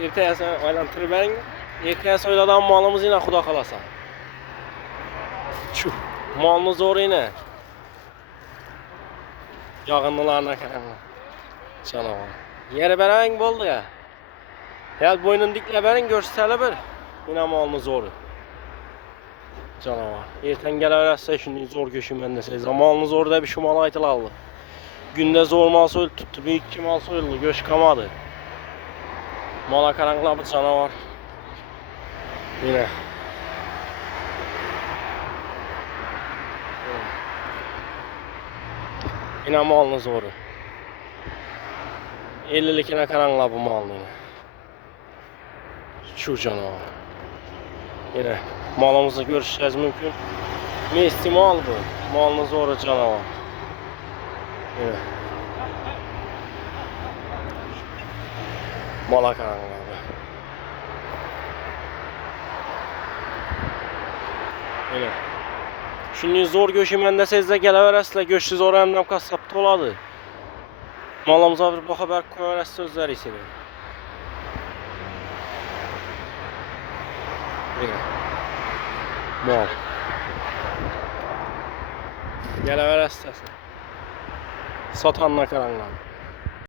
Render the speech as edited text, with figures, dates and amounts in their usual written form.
Ertəyə sən aylandırıb bərin. Ertəyə söylədən malımız yine xuda qalasa. Çuh. Malını zor yine. Yağınlılarına karanlar. Canavar. Yeri bərin boldu ya. Gel boynun diklə bərin görsələ bir. Yine malını zor. Canavar. Ertən gələrəsə şimdi zor göşüm məndəsə. Zamanlı zor da bir şu mal aytılaldı. Günde zor mal soyuldu tuttu. Bir iki mal soyuldu. Göş kamadı. Mala karanlığa bu canavar. Yine. Yine malını zor. 50'likine karanlığa bu malını yine. Şu canavar. Yine malımızı görüşeceğiz mümkün. Messi mal bu. Malını zor canavar. Yine. Mala karanlığa. Yine. Şimdi zor göşümende sizde gələvərəslə göşsüz orayımdan kasapta oladı. Malımıza bir baxa bərk koyarəs sözləri isidir. Yine. Mal. Gələvərəsləsin. Satanla karanlığa.